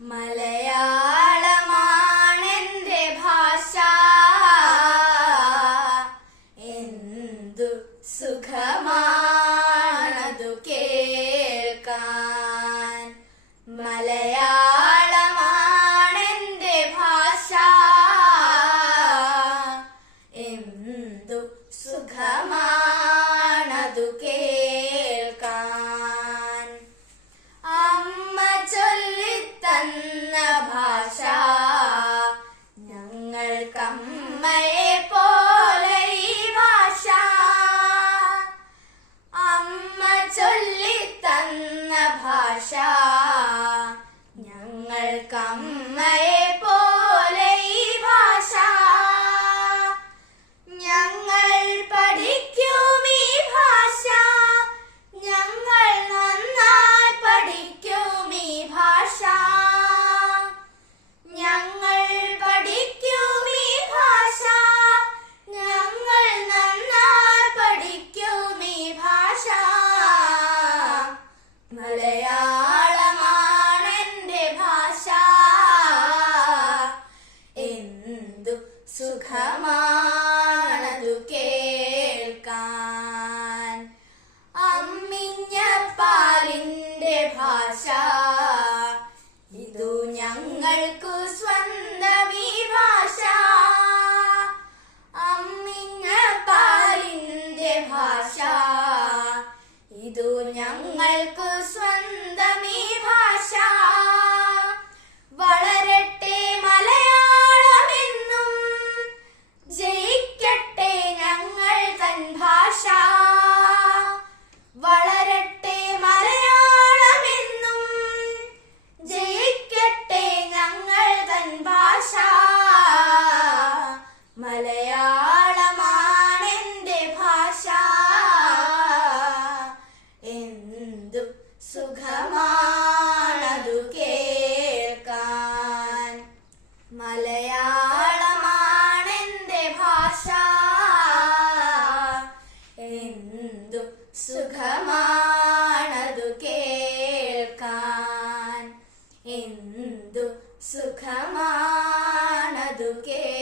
മലയാളമാണെന്റെ ഭാഷ. എന്തു സുഖമാണതു കേൾക്കാൻ. മലയാളമാണെന്റെ ഭാഷ. എന്തു സുഖമാണതു കേൾക്കാൻ ഞങ്ങൾക്കമ്മയെ പോലെ ഭാഷ. അമ്മ ചൊല്ലിത്തന്ന ഭാഷ. ഞങ്ങൾക്കമ്മയെ സുഖമാണതു കേൾക്കാൻ. അമ്മിഞ്ഞ പാലിന്റെ ഭാഷ ഇതു ഞങ്ങൾക്കു എന്തു സുഖമാണതു കേൾക്കാൻ. എന്തു സുഖമാണതു കേൾക്കാൻ